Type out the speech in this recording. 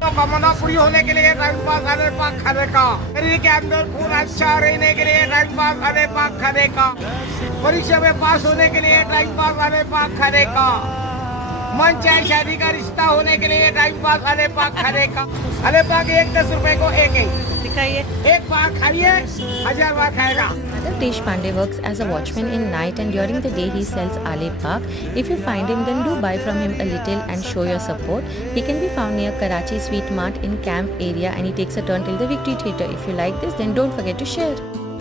तो कामना पूरी होने के लिए टाइम पास आने पाक खाने का, शरीर के अंदर खून अच्छा रहने के लिए टाइम पास आने पाक खाने का, परीक्षा में पास होने के लिए टाइम पास आने पाक खाने का, मन चाहे शादी का रिश्ता होने के लिए टाइम पास आने पाक खाने का। अरे पाक 10 रुपए को एक दिखाइए। एक बार खाइए 1000 बार खाएगा। Desh Pandey works as a watchman in night and during the day he sells Ale Pak. If you find him, then do buy from him a little and show your support. He can be found near Karachi Sweet Mart in Camp area and he takes a turn till the Victory Theatre. If you like this, then don't forget to share.